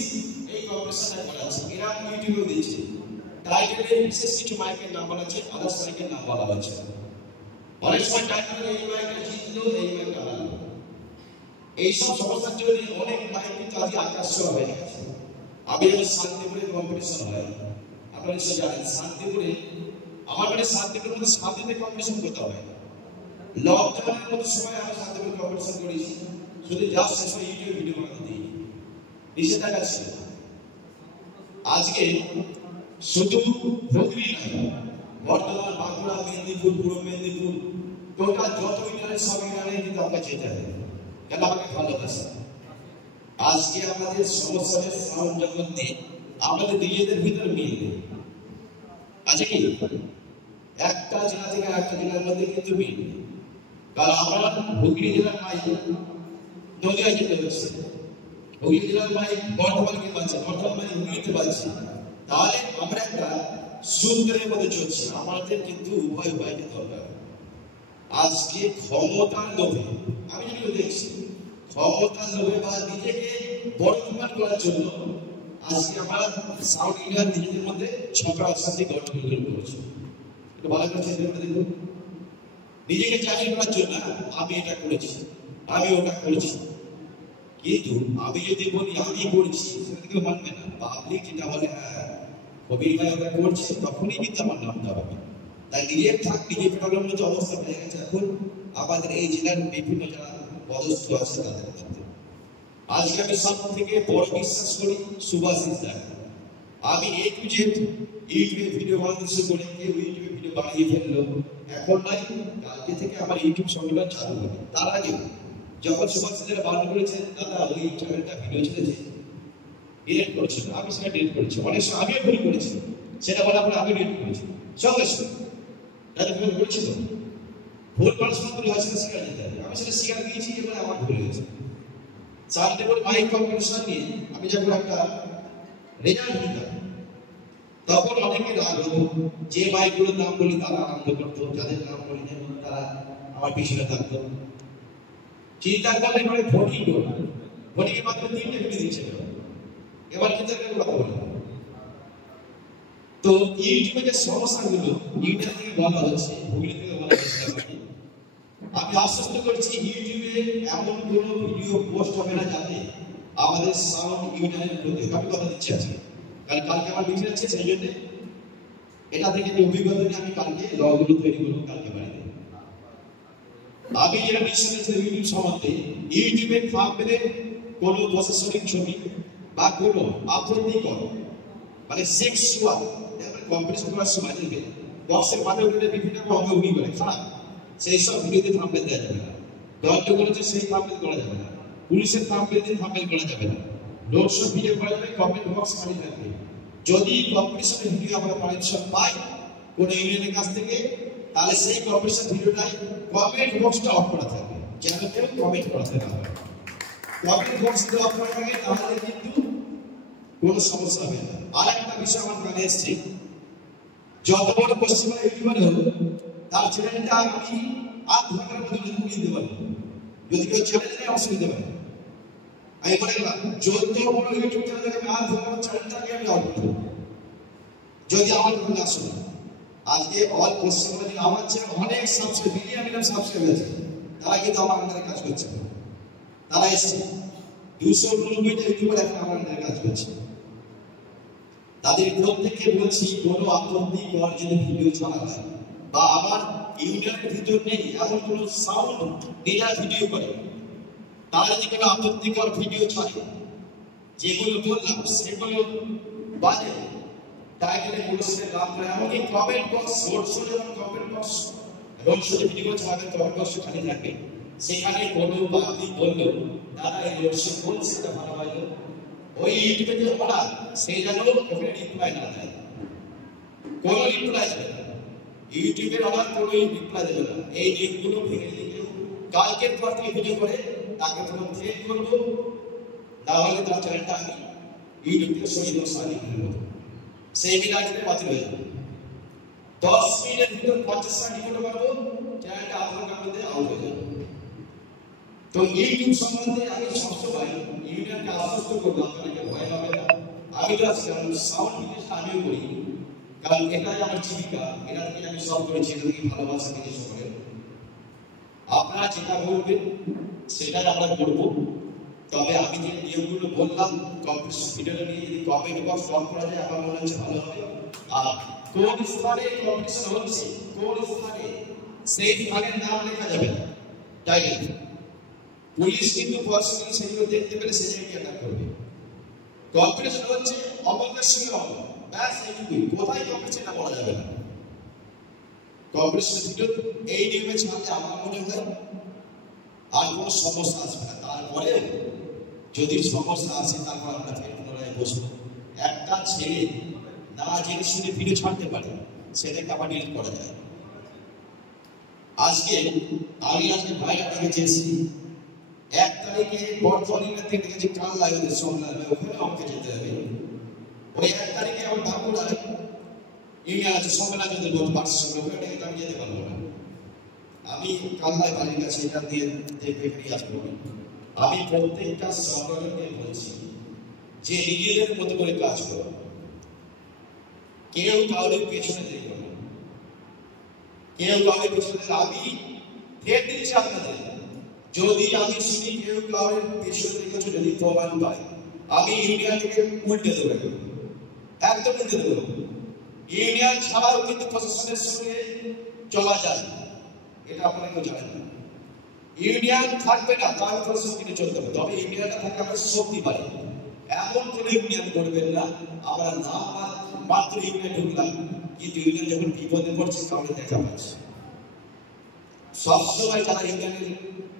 এই কর্পোরেশন করাচ্ছে, এরা ইউটিউবে দিচ্ছে, টাইটেলে বিশেষ কিছু মাইকের নাম বলা আছে, আদার্স মাইকের নাম বলা হচ্ছে। অনেক সময় টাইটেলে এই মাইকটা জিতলো, এই মাইকটা হারালো, এইসব সমস্যার জন্য অনেক মাইক কিন্তু আজকে আকাশ ছোঁয়া হয়ে গেছে। আমি যখন শান্তিপুরে কম্পিটিশন হয়, আপনারা নিশ্চয়ই জানেন শান্তিপুরে, আমার মানে শান্তিপুরের মধ্যে শান্তিতে কম্পিটিশন করতে হয়, লকডাউনের মতো সময় আমরা শান্তিপুরে কম্পিটিশন করেছি, শুধু জাস্ট শেষ হয় ইউটিউবে ভিডিও বানাতে দিই, নিষেধাজ্ঞা ছিল। আজকে শুধু হুগলি নয়, বর্ধমান, বাঁকুড়া, মেদিনীপুর, পূর্ব মেদিনীপুর, টোটাল যত ইন্টারনেট সব ইন্টারনেট কিন্তু আমরা যেতে হবে, কেন আমাকে ভালোবাসে। আজকে আমাদের সমস্যাদের সাউন্ড জগৎ দিয়ে আমাদের নিজেদের ভিতরে মিল নেই, আছে কি? একটা জেলা থেকে একটা জেলার মধ্যে কিন্তু মিল নেই, কারণ আমরা হুগলি জেলার মাইক নদিয়া যেতে হচ্ছে, হুগলি জেলার মাইক বর্ধমানকে পাচ্ছে, বর্ধমান মাইক হুগলিতে পাচ্ছে, তাহলে আমরা একটা সূত্রের মধ্যে চলছি, আমাদের কিন্তু উভয় উভয়কে দরকার। আজকে ক্ষমতার লোভে আমি যেগুলো দেখছি, ক্ষমতার লোভে বা নিজেকে বড় প্রমাণ করার জন্য আজকে আমরা সাউথ ইন্ডিয়ার নিজেদের মধ্যে ঝগড়া অশান্তি গঠন করছি। ভালো করে চিন্তা করে দেখুন, নিজেকে চাকরি করার জন্য আমি এটা করেছি, আমি ওটা করেছি, কিন্তু আমি যদি বলি আমি করছি সেটা কেউ মানবে না, পাবলিক যেটা বলে হ্যাঁ কবির ভাই ওটা করছে, তখনই কিন্তু আমার নামটা হবে। তাই নিজের থাক নিজের প্রবলেম মতো অবস্থা হয়ে গেছে এখন আমাদের এই জেলার বিভিন্ন যারা পদস্থ আছে তাদের মধ্যে। আজকে আমি সব থেকে বড় বিশ্বাস করি সুভাষিস দা। আমি এই যে ইউটিউবে ভিডিও বানাতে শুরু করে কেউ ইউটিউবে ভিডিও বানিয়ে ফেললো, এখন নয় কালকে থেকে আমার ইউটিউব সম্মেলন চালু হবে। তার আগে যখন সুভাষিসের বারণ করেছে দাদা ওই চ্যানেলটা ভিডিও ছেড়েছে ডিলিট করেছিল, আমি সেটা ডিলিট করেছি। অনেক সময় আমিও ভুল করেছি, সেটা বলার পরে আমি ডিলিট করেছি সঙ্গে সঙ্গে। দাদা ভুল করেছিল, ভুল করার সময় ভুল হয়েছে স্বীকার যেতে হবে। আমি সেটা স্বীকার দিয়েছি, এবার আমার ভুল হয়েছে। চারটে করে মাইক কম্পিটিশন নিয়ে আমি যখন একটা রেজাল্ট দিতাম তখন অনেকে রাগ হতো, যে মাইকগুলোর নাম বলি তারা আনন্দ করতো, যাদের নাম বলি তারা আমার পিছনে থাকতো। চিন্তা করলে এবারে ভোটিং ভোটিংয়ের মাধ্যমে 3টে ভিডিও দিচ্ছে। এবার কিন্তু একটা কথা বলি, তো ইউটিউবে যে সমস্যাগুলো ইউটিউব থেকে বলা হচ্ছে, গুগল থেকে বলা হচ্ছে, আমি আশ্বস্ত করছি ইউটিউবে এমন কোনো ভিডিও পোস্ট হবে না যাতে আমাদের সাউন্ড ইউনিয়নের প্রতি আমি কথা দিচ্ছি আজকে, কারণ কালকে আমার মিটিং আছে, সেই জন্য এটা থেকে অভিজ্ঞতা নিয়ে আমি কালকে লগুলো তৈরি করবো কালকে বাড়িতে। আমি যেটা বিশ্বাস করছি ইউটিউব সম্বন্ধে, ইউটিউবে থাম্বনেলে কোনো প্রসেসরিং ছবি বা কোনো আপত্তিকর মানে সেক্সুয়াল কম্পিটিশন করার সময় দেখবে বক্সের মাথায় উঠে বিভিন্ন অঙ্গ উনি করে খারাপ, সেই সব ভিডিওতে থাম্বনেল দেওয়া যাবে না। দণ্ড করেছে সেই থাম্বনেল করা যাবে না, পুলিশের থাম্বনেল দিয়ে থাম্বনেল করা যাবে না, নোট সব ভিডিও করা যাবে, কমেন্ট বক্স খালি থাকবে। যদি কম্পিটিশনের ভিডিও আমরা পারমিশন পাই কোন ইউনিয়নের কাছ থেকে, তাহলে সেই কম্পিটিশন ভিডিওটাই কমেন্ট বক্সটা অফ করা থাকবে, যেন কেউ কমেন্ট করাতে না পারে। কমেন্ট বক্স অফ করা থাকে, তাহলে কিন্তু কোনো সমস্যা হবে না। আর একটা বিষয় আমার কানে এসছে, যত বড় পশ্চিমবঙ্গের ইউটিউবার হোক তার চ্যানেলটা আমি 8 ঘন্টার মধ্যে উড়িয়ে দিতে পারি, যদি কেউ চ্যানেল নেই অসুবিধা হবে। আমি বলে গেলাম যত বড় ইউটিউব চ্যানেল আমি 8 ঘন্টার চ্যানেলটাকে আমি আউট করব যদি আমার কোনো না শুনে। আজকে অল পশ্চিমবঙ্গে আমার চ্যানেল অনেক সাবস্ক্রাইব মিলিয়ন সাবস্ক্রাইব আছে, তারা কিন্তু আমার আন্ডারে কাজ করছে, তারা এসছে 299টা ইউটিউবার এখন আমার আন্ডারে কাজ করছে। তাদের প্রত্যেককে বলছি কোনো আপত্তিকর যদি ভিডিও ছাড়া হয় বা আমার ইউনিয়নের ভিতর নেই এমন কোনো সাউন্ড নিজেরা ভিডিও করে, তারা যদি কোনো আপত্তিকর ভিডিও ছাড়ে, যেগুলো বললাম সেগুলো বাজে টাইটেলে পুরস্কার লাভ করে, এমনকি কমেন্ট বক্স রোড শো যখন কমেন্ট বক্স রোড শোতে ভিডিও ছাড়বে কমেন্ট বক্স খালি থাকবে, সেখানে কোনো বাদি বললো দাদা এই রোড শো বলছে তা ভালো হয়, ওই ইউটিউবে যে বলা সেই যেন ওখানে রিপ্লাই না দেয়, কোনো রিপ্লাই দেবে না, ইউটিউবের আমার কোনো রিপ্লাই দেবে না। এই লিঙ্কগুলো ভেঙে দিলে কালকের পর থেকে ভিডিও করে তাকে তখন থ্রেট করবো, না হলে তার চ্যানেলটা আমি ইউটিউব থেকে সরিয়ে দেবো সারি করবো, সেই মিনিটে বাতিল হয়ে যাবে। 10 মিনিটের ভিতর 50টা রিপোর্ট করবো, চ্যানেলটা আধার কার্ড দিয়ে আউট হয়ে যাবে। তো ইউটিউব সম্বন্ধে আমি সবসময় ইউনিয়নকে আশ্বস্ত করবো আপনাকে ভয় পাবে না। আমি তো সাউন্ড বিজনেসটা আমিও করি, কারণ এটাই আমার জীবিকা, এটা থেকে আমি সব করেছি, এটা থেকে ভালোবাসা থেকে সকলের। আপনারা যেটা বলবেন সেটাই আমরা করবো, তবে আমি যে নিয়মগুলো বললাম কম্পিটিশন ভিডিওটা নিয়ে যদি কমেন্ট বক্স অন করা যায় আমার মনে হচ্ছে ভালো হবে। আর কোন স্থানে কম্পিটিশন হচ্ছে কোন স্থানে সেই স্থানের নাম লেখা যাবে না, তাই পুলিশ কিন্তু পার্সোনালি সেগুলো দেখতে পেলে সে জায়গায় অ্যাটাক করবে। কম্পিটিশন হচ্ছে অমলের সঙ্গে অমল, ব্যাস এইটুকুই, কোথায় কম্পিটিশন বলা যাবে না। কম্পিটিশন ভিডিও এই নিয়মে ছাড়লে আমার মনে হয় আর কোনো সমস্যা আসবে না। তারপরে যদি সমস্যা আসে তারপর আমরা ফের পুনরায় বসবো। একটা ছেলে না জেনে শুনে ভিডিও ছাড়তে পারে, সেটাকে আবার ডিলিট করা যায়। আজকে ভাইরা দেখেছি 1 তারিখে বর্তমানের থেকে দেখেছি কাল লাগবে সোমবার, ওখানে আমাকে যেতে হবে। ওই 1 তারিখে আমার বাঁকুড়া ইউনিয়ন আছে সোমবার যদি বলতে পারছি ওখানে আমি যেতে পারবো না। আমি কাল্লায় বাড়ির কাছে এটা দিয়ে দেখে নিয়ে আসবো। আমি প্রত্যেকটা সংগঠনকে বলছি যে নিজেদের মতো করে কাজ করো, কেউ কাউরের পেছনে দেখো না, কেউ কাউরের পেছনে। আমি ফের দিচ্ছি আপনাদের, যদি আমি শুনি কেউ কাউরের পেছনে দেখেছো, যদি প্রমাণ পাই আমি ইন্ডিয়া থেকে উল্টে দেবো, একদম উল্টে দেবো। ইউনিয়ন ছাড়াও কিন্তু প্রশাসনের সঙ্গে চলা যায়, এটা আপনারা কেউ জানেন না। ইউনিয়ন থাকবে না তার প্রশাসন কিন্তু চলতে হবে, তবে ইউনিয়নটা থাকলে আমাদের শক্তি বাড়ে। এমন করে ইউনিয়ন করবেন না আমরা নাম মাত্র ইউনিয়ন ঢুকলাম, কিন্তু ইউনিয়ন যখন বিপদে পড়ছে কাউকে দেখা পাচ্ছে। সবসময় যারা ইউনিয়নের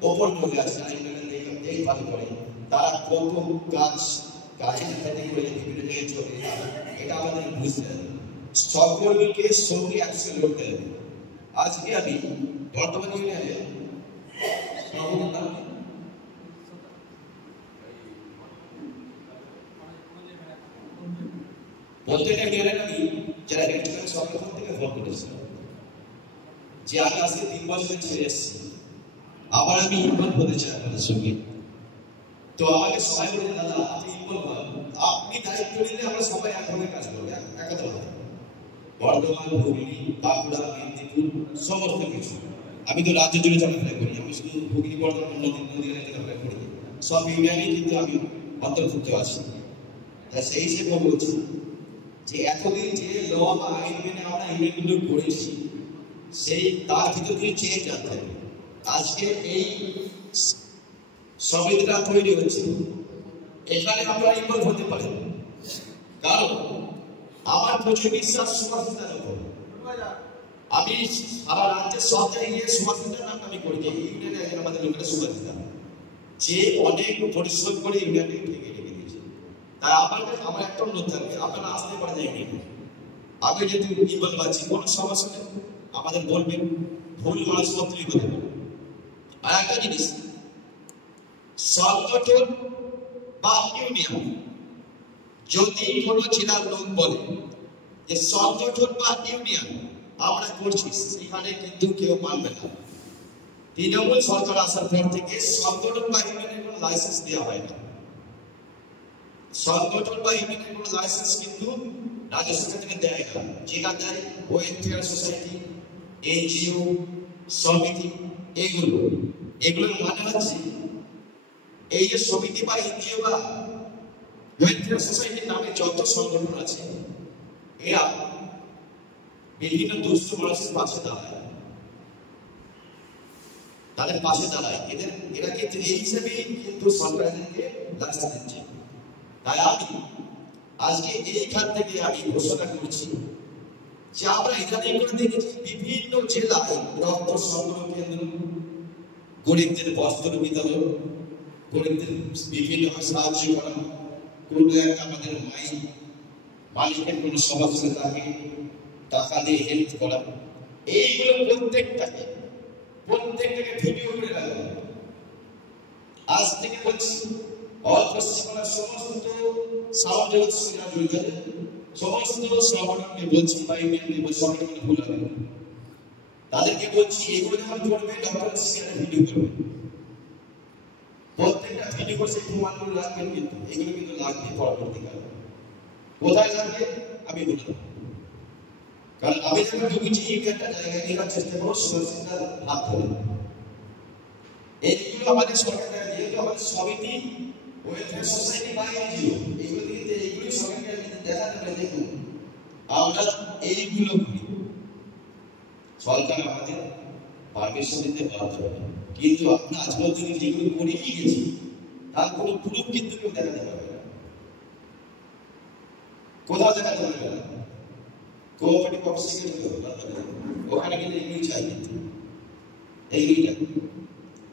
ওপর পড়ে আছে, যারা ইউনিয়নের দেখভাল করে, তারা কত কাজের ক্ষেত্রে করে বিভিন্ন জায়গায় চলে, এটা আমাদের বুঝতে হবে। সকলকে সঙ্গে একসাথে লড়তে হবে। আজকে আমি বর্তমান ইউনিয়নে প্রত্যেকটা ইউনিয়নে আমি যারা রেজিস্ট্রেশন সরকার থেকে ফোন করেছিলাম যে আমি আজকে 3 বছর ছেড়ে এসেছি, আবার আমি ইনভলভ হতে চাই আপনাদের সঙ্গে। তো আমাকে সবাই বলে দাদা আপনি ইনভলভ হন, আপনি দায়িত্ব নিলে আমরা সবাই একভাবে কাজ করবো, একতা হবে। বর্ধমান, হুগলি, বাঁকুড়া, মেদিনীপুর সমস্ত কিছু আমি তো রাজ্য জুড়ে চলাফেরা করি, আমি শুধু হুগলি বর্ধমান নদীতে চলাফেরা করি, সব ইউনিয়নেই কিন্তু আমি অন্তর্ভুক্ত আছি। তাই সেই হিসেবে বলছি যে এতদিন যে ল বা আইন মেনে আমরা ইউনিয়নগুলো করেছি, সেই তার ভিতর দিয়ে চেঞ্জ আনতে হবে। আজকে এই সমিতিটা তৈরি হচ্ছে, এখানে আপনারা ইনভলভ হতে পারেন, কারণ আমার প্রচুর বিশ্বাস সুভাষিতার উপর। আমি সারা রাজ্যের সব জায়গায় গিয়ে সুভাষিতার নাম আমি করি, ইউনিয়নে একজন আমাদের লোকেরা সুভাষিতা, যে অনেক পরিশ্রম করে ইউনিয়নকে ঠেকে রেখে দিয়েছে। তাই আমার একটা অনুরোধ থাকবে, আপনারা আসতে পারে যায়নি, আমি যদি ইনভলভ আছি কোনো সমস্যা নেই, আমাদের বলবেন, ভুল মানুষ মাত্রই হতে পারে। আর একটা জিনিস, সংগঠন বা ইউনিয়ন যদি কোনো জেলার লোক বলে যে সংগঠন বা ইউনিয়ন আমরা করছি, সেখানে কিন্তু কেউ মানবে না। তৃণমূল সরকার আসার পর থেকে সংগঠন বা ইউনিয়নের কোনো লাইসেন্স দেওয়া হয় না। সংগঠন বা ইউনিয়নের কোনো লাইসেন্স কিন্তু রাজ্য সরকার থেকে দেয় না, যেটা দেয় ওয়েলফেয়ার সোসাইটি, এনজিও, সমিতি, এগুলোর মানে হচ্ছে এই যে সমিতি বা এনজিও বা ওয়েলফেয়ার সোসাইটির নামে যত সংগঠন আছে, এরা বিভিন্ন দুস্থ মানুষের পাশে দাঁড়ায়, তাদের পাশে দাঁড়ায়, এরা কিন্তু এই হিসেবেই কিন্তু সরকারকে লাইসেন্স দিচ্ছে। তাই আমি আজকে এইখান থেকে আমি ঘোষণা করছি যে আমরা এখানে করে দেখেছি বিভিন্ন জেলায় রক্ত সংগ্রহ কেন্দ্র, গরিবদের বস্ত্র বিতরণ, গরিবদের বিভিন্নভাবে সাহায্য করা, কোনো একটা আমাদের মালিকের কোনো সমস্যা থাকে টাকা দিয়ে হেল্প করা, এইগুলো প্রত্যেকটাকে ভিডিও করে রাখা। আজ থেকে বলছি অল্প সীমানার সমস্ত সামাজিক জড়িত সমস্ত সংগঠনকে বলছি বা ইউনিয়নকে বলছি, সংগঠনকে ভুল হবে তাদেরকে বলছি এগুলো যখন করবে ডক্টর সিআর ভিডিও করবে, প্রত্যেকটা ভিডিও করে সেই প্রমাণগুলো রাখবেন, কিন্তু এগুলো কিন্তু লাগবে পরবর্তীকালে। কোথায় লাগবে আমি বলবো, কারণ আমি যখন ঢুকেছি একটা জায়গায় নেওয়ার চেষ্টা করবো সুরক্ষিতার হাত ধরে। এইগুলো আমাদের সরকার যেহেতু আমাদের সমিতি, ওয়েলফেয়ার সোসাইটি বা এনজিও, এইগুলো থেকে এইগুলি সরকারকে দেখাতে পারে দেখুন আমরা এইগুলো করি, সরকার আমাদের পারমিশন দিতে বাধ্য হবে, কিন্তু আমরা আজ পর্যন্ত যেগুলো করেই গেছি তার কোনো প্রুফ কিন্তু কেউ দেখাতে পারবে না, কোথাও দেখাতে পারবে না। কোঅপারেটিভ অফিসে ওখানে গেলে এগুলি চাই, কিন্তু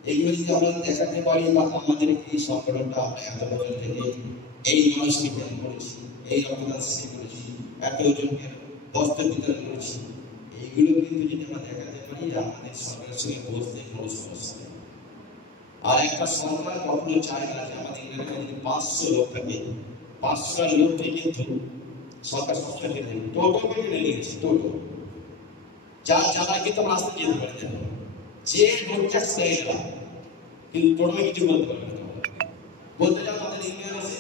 এইগুলো যদি আমরা দেখাতে পারি বা আমাদের এই সংগঠনটা আমরা এত বছর থেকে এই মানুষকে হেল্প করেছি, এই রক্তদান শিবির করেছি, এতজনকে বস্ত্র বিতরণ করেছি, এইগুলো কিন্তু যদি আমরা দেখাতে পারি আমাদের সরকারের সঙ্গে বসতে কোনো সমস্যা নেই। আর একটা সরকার কখনো চায় না যে আমাদের এলাকায় যদি 500 লোক থাকে, 500 লোককে কিন্তু সরকার সবসময় কেটে দেবে, টোটো কেটে নিয়েছে, টোটো যার জ্বালায় কিন্তু আমরা আসতে যেতে পারি না, যে রোড ট্যাক্স দেয় না কিন্তু টোটোকে কিছু বলতে পারবে না, বলতে যাও তাদের ইউনিয়ন আছে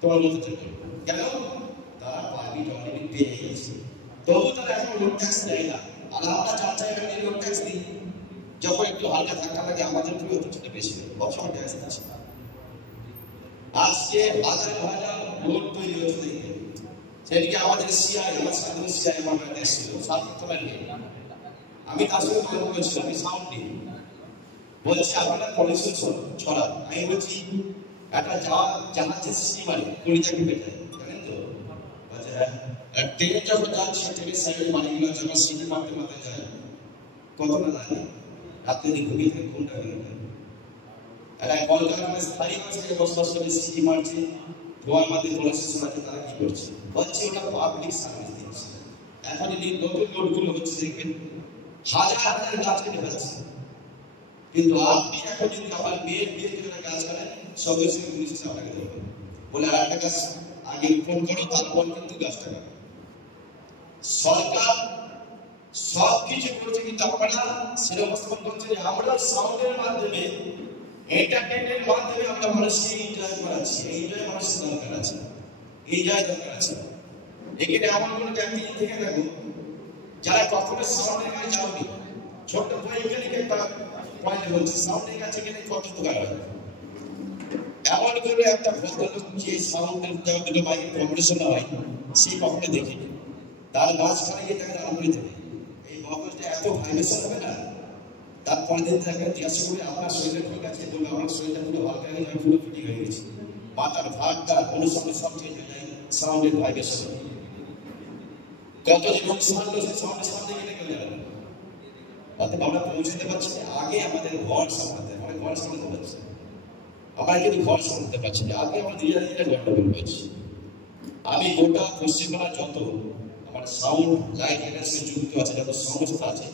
তোমার মতো চলবে কেন, তারা পার্টি অলরেডি পেয়ে গেছে, তবু তারা এখন রোড ট্যাক্স দেয় না। আর আমরা চার জায়গায় রোড ট্যাক্স দিই, যখন একটু হালকা ধাক্কা লাগে আমাদের প্রিয় কিছুটা বেশি সবসময় ট্যাক্স দিচ্ছে। আজকে হাজার হাজার রোড তৈরি হচ্ছে, দেখবেন সেদিকে আমাদের সিআই আমার সাথে সিআই আমার বাড়িতে এসেছিল সাতক্ষীরা নিয়ে আমি তার সঙ্গে গল্প করছিলাম আমি সাউন্ড নিয়ে বলছি আপনারা পলিউশন ছড়ান আমি বলছি একটা জাহাজের স্টিমারে 20 টাকা পেয়ে জানেন তো আচ্ছা আর ট্রেনে যখন যাচ্ছে ট্রেনের সাইডে মালিকগুলো যখন সিটি মারতে মারতে যায় কত না লাগে রাত্রে ঘুমিয়ে থেকে কোনটা গেল আর কলকাতার স্থায়ী মানুষকে বসবাস করে সিটি মারছে ধোয়ার মধ্যে পলিউশন আছে তারা কি করছে হচ্ছে ওটা পাবলিক সার্ভিস দিচ্ছে এখন এই নতুন লোডগুলো হচ্ছে দেখবেন হাজার হাজার গাছ কেটে ফেলছে কিন্তু আপনি এখন যদি আপনার মেয়ের বিয়ে জন্য গাছ কাটেন সঙ্গে সঙ্গে পুলিশ আপনাকে ধরবে বলে আর একটা গাছ আগে ফোন করো তারপর কিন্তু গাছটা কাটো সরকার সব কিছু করছে কিন্তু আপনারা সেরকম উপস্থাপন করছে যে আমরা সাউন্ডের মাধ্যমে এন্টারটেইনমেন্টের মাধ্যমে আমরা মানুষকে এনজয় করাচ্ছি এনজয় মানুষের দরকার আছে এনজয় দরকার আছে এখানে আমার কোনো ব্যক্তি থেকে দেখো যারা কখনো সাউন্ডের কাছে যাওনি ছোট্ট বৈজ্ঞানিক একটা পয়েন্ট বলছে সাউন্ডের কাছে গেলে কত উপকার হয় এমন করে একটা ভদ্রলোক যে সাউন্ডের দুটো মাইকের কম্পিটিশন হয় সেই কখনো দেখিনি তার মাঝখানে গিয়ে তাকে দাঁড় করে দেবে এই মগজটা এত ভাইব্রেশন হবে না তারপরে দিন তাকে জিজ্ঞাসা করে আপনার শরীরে ঠিক আছে বলবে আমার শরীরটা পুরো হালকা হয়ে যায় পুরো ফিটিং হয়ে গেছে মাথার ভাগটা অনুসরণে সব চেঞ্জ হয়ে যায় সাউন্ডের ভাইব্রেশন কত যে অনুষ্ঠান সে সাউন্ডের সামনে গেলে কেউ যাবে না অতএব আমরা পৌঁছতে পারছি আগে আমাদের ঘর সামলাতে আমরা ঘর সামলাতে পারছি আমরা কিন্তু ঘর সামলাতে পারছি না আগে আমরা ধীরে ধীরে গন্ডগোল করছি আমি গোটা পশ্চিমবাংলার যত আমার সাউন্ড লাইট ইন্ডাস্ট্রি যুক্ত আছে যত সংস্থা আছে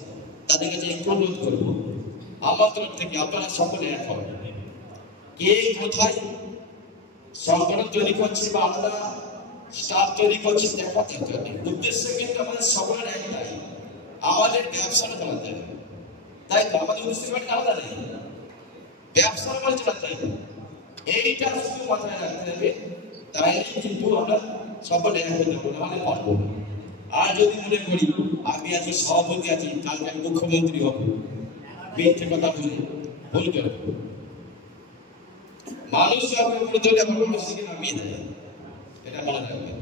তাদের কাছে একটু অনুরোধ করবো আমার তরফ থেকে আপনারা সকলে এক হবেন কে কোথায় সংগঠন তৈরি করছে বা আমরা স্টাফ তৈরি করছি দেখার দরকার নেই উদ্দেশ্য কিন্তু আমাদের সকলের একটাই আমাদের ব্যবসাটা চালাতে হবে তাই তো আমাদের উদ্দেশ্য আলাদা নেই ব্যবসার মানে চালাতে হবে এইটা শুধু মাথায় রাখতে হবে তাই কিন্তু আমরা সকলে এক হতে পারবো নাহলে পারবো না আর যদি মনে করি আমি আজকে সভাপতি আছি কালকে আমি মুখ্যমন্ত্রী হব মিথ্যে কথা বলে ভুল করবো মানুষ যখন উপরে ধরে আমার মানুষকে নামিয়ে দেয় এটা মনে রাখবেন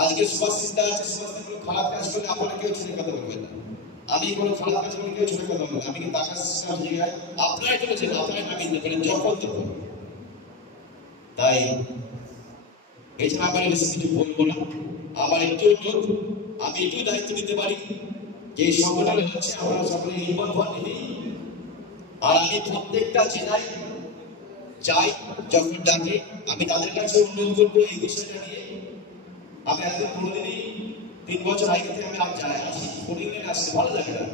আজকে সুভাষিতা আছে সুভাষিতা খারাপ কাজ করলে আপনারা কেউ ছেড়ে কথা বলবেন না আমি কোনো খারাপ কাজ করলে কেউ ছেড়ে কথা বলবেন আমি কিন্তু টাকা সিস্টেম জায়গায় আপনারাই চলেছেন আপনারাই নামিয়ে দিতে পারেন যখন তখন তাই এছাড়া আমার বেশি কিছু বলবো না আমার একটু অনুরোধ আমি একটু দায়িত্ব নিতে পারি যে এই সংগঠন হচ্ছে আমরা সকলে ইনভলভ হন আর আমি প্রত্যেকটা জেলায় যাই যখন ডাকে আমি তাদের কাছে অনুরোধ করবো এই বিষয়টা নিয়ে আমি একদিন কোনোদিনই 3 বছর আগে থেকে আমি যাই আসি কোনোদিন আসতে ভালো লাগে না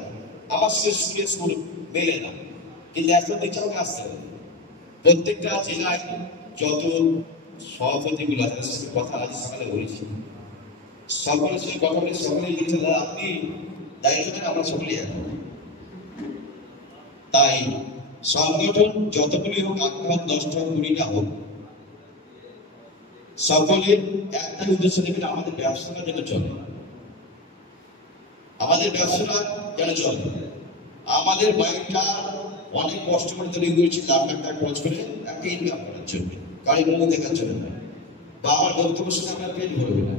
আমার সঙ্গে স্কুল মেলে না কিন্তু এখন দেখছি আমাকে আসতে হবে প্রত্যেকটা জেলায় যত সভাপতিগুলো আছে তাদের সঙ্গে কথা আজ সকালে বলেছি সকলের সঙ্গে কথা বলে সকলেই বলছে দাদা আপনি দায়িত্ব নেন আমরা সকলেই এখন তাই সংগঠন যতগুলি হোক 8 10টা 20টা হোক সকলের একটা উদ্দেশ্য নেবেন আমাদের ব্যবসাটা যেন চলে আমাদের ব্যবসাটা যেন চলে আমাদের বাইকটা অনেক কষ্ট করে তৈরি করেছি লাখ লাখ টাকা খরচ করে একটা ইনকাম করার জন্য গাড়ি মুখ দেখার জন্য বা আমার বক্তব্য শুনে আপনার পেট ভরবে না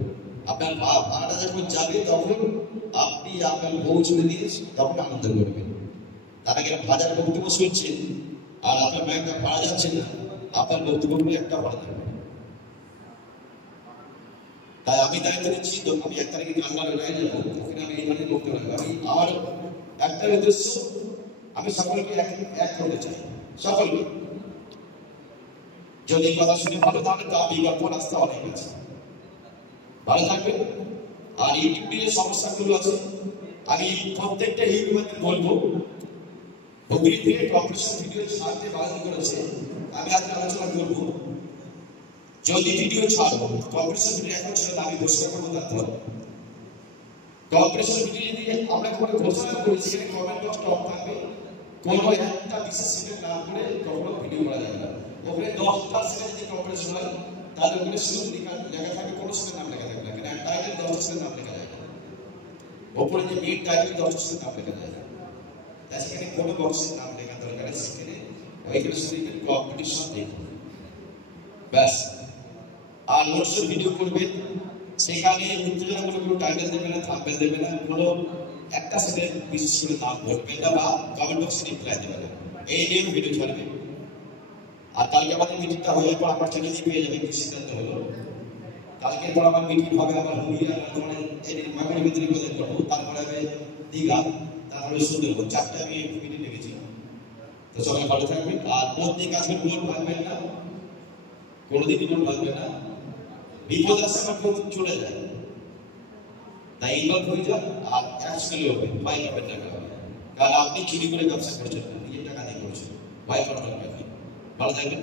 আপনার ভাড়াটা যখন যাবে তখন আপনি আপনার বউ ছেড়ে দিয়ে তখন আনন্দ করবেন তার আগে হাজার বক্তব্য শুনছেন আর আপনার ব্যাংকটা ভাড়া যাচ্ছে না আপনার বক্তব্যগুলো একটা ভাড়া থাকবে তাই আমি দায়িত্ব নিচ্ছি তো আমি 1 তারিখে কান্না লড়াই যাবো ওখানে আমি এইখানে বলতে পারবো আমি আমার একটা উদ্দেশ্য আমি সকলকে এক করতে চাই সকলকে যদি কথা শুনে ভালো তাহলে তো বিজ্ঞাপন রাস্তা অনেক আছে ভালো থাকবেন আর ইউটিউবে যে সমস্যাগুলো আছে আমি প্রত্যেকটা ইউটিউবারদের বলবো হুগলি থেকে কম্পিটিশন ভিডিও ছাড়তে বাধ্য করেছে আমি আজকে আলোচনা করবো যদি ভিডিও ছাড়বো কম্পিটিশন ভিডিও এখন ছিল আমি ঘোষণা করবো তারপর কম্পিটিশন ভিডিও যদি আমরা কোনো ঘোষণা করি সেখানে কমেন্ট বক্স টপ থাকবে কোনো একটা বিশেষ সিটের নাম করে কখনো ভিডিও করা যাবে না ওখানে 10টা সিটে যদি কম্পিটিশন হয় তাহলে ওখানে শুধু লেখা থাকে কোনো সিটের নাম লেখা থাকে না কিন্তু টাইটেল 10টা সিটের নাম লেখা যায় না ওপরে যে মেইন টাইটেল 10টা সিটের নাম লেখা যায় না তাই সেখানে কোনো বক্সের নাম লেখা দরকার আছে সেখানে ওইখানে শুধু কম্পিটিশন দেখুন ব্যাস আর নোটসের ভিডিও করবেন সেখানে উত্তেজনাগুলো কোনো টাইটেল দেবে না, থাম্বনেল দেবে না, কোনো একটা সেকেন্ড বিশেষ করে নাম ধরবে না বা কমেন্ট বক্সে রিপ্লাই দেবে না, এই নিয়ে ভিডিও ছাড়বে। আর কালকে আমাদের মিটিংটা হয়ে যাবে, আমার চ্যানেলই পেয়ে যাবে, কি সিদ্ধান্ত হলো। কালকে পর আমার মিটিং হবে, আমার হুগলিয়া তোমার মাগুরি ভিতরে প্রদান করবো, তারপরে হবে দীঘা, তারপরে সুন্দরবন, 4টা আমি মিটিং রেখেছি। তো সবাই ভালো থাকবেন, আর প্রত্যেক আসবেন, ভোট ভাঙবেন না, কোনোদিনই ভোট ভাঙবেন না। বিপদ আসছে আমার ভোট চলে যায়, তাই ইনভলভ হয়ে যান, আর একসঙ্গে হবে, ভয় পাবেন না। কারণ আপনি চুরি করে ব্যবসা করছেন, নিজের টাকা দিয়ে করছেন, ভয় পাওয়ার দরকার নেই। ভালো থাকবেন।